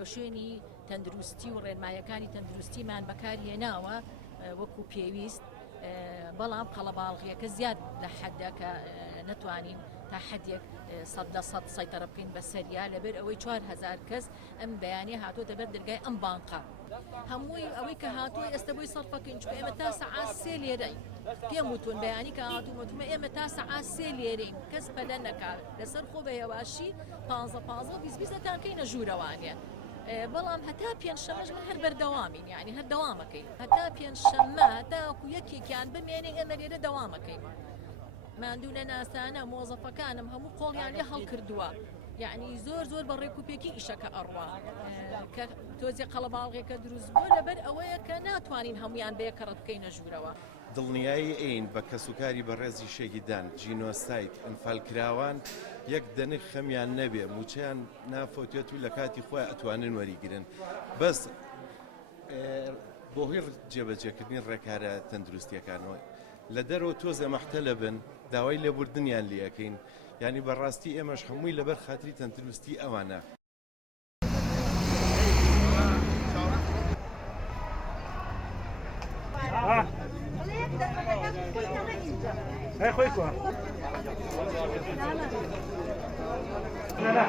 ڕێوشێنی تەندروستی و ڕێنمایەکانی تەندروستیمان بەکارهێناوە وەکو پێویست، بەڵام قەڵەباڵغیەکە زیاد لە حەدە کە نەتوانین تا حەدێک 100% سەیطرە بکەین بەسەریا لەبەر ئەوەی 4000 کەس ئەم بەیانیە هاتوۆتە بەر دەرگای ئەم بانقە. هەمووی ئەوەی کە هاتووی ئێستا بۆی سەرفەکەین، چونکە ئێمە تا سەعات 3 لێرەین. پێم وتون بەیانی کە هاتوومەتومە ئێمە تا سەعات 3 لێرەین، کەس پەلە نەکات لەسەر خۆ بە هێواشی 15-20 دەتانکەینە ژوورەوانێ. بەڵام هەتا پێنجشەمەش من هەر بەردەوامین، یعنی هەر دەوامەکەین، هەتا پێنجشەممە هەتاکو یەکێکیان بمێنێ ئێمە لێرە دەوامەکەین. ماندوو لە ناسانە مۆزەفەکانم هەموو قۆڵیان لێ هەڵکردووە، یعنی زۆر بە ڕێکوپێکی ئیشەکە ئەڕوا کە تۆزی قەڵەباڵغێکە دروست بووە لەبەر ئەوەیە کە ناتوانین هەمویان بەیەکەڕەت بکەینە ژوورەوە. دڵنیایی ئین بە کەسوکاری بەڕێزی شێگیدان جینۆسایت ئەنفالکراوان یەک دەنگ خەمیان نەبێ، موچیان نافۆتێت و لە کاتی خۆی ئەتوانن وەریگرن. بەس بۆ هۆی جێبەجێکردنی ڕێکارە تەندروستیەکانەوە لە دەرەوە تۆزە مەحتەلە بن داوای لێبوردنیان لەکەین، یعنی بەڕاستی ئێمەش هەمووی لەبەر خاتری تەندروستی ئەوانە. هاي خويكوا لا لا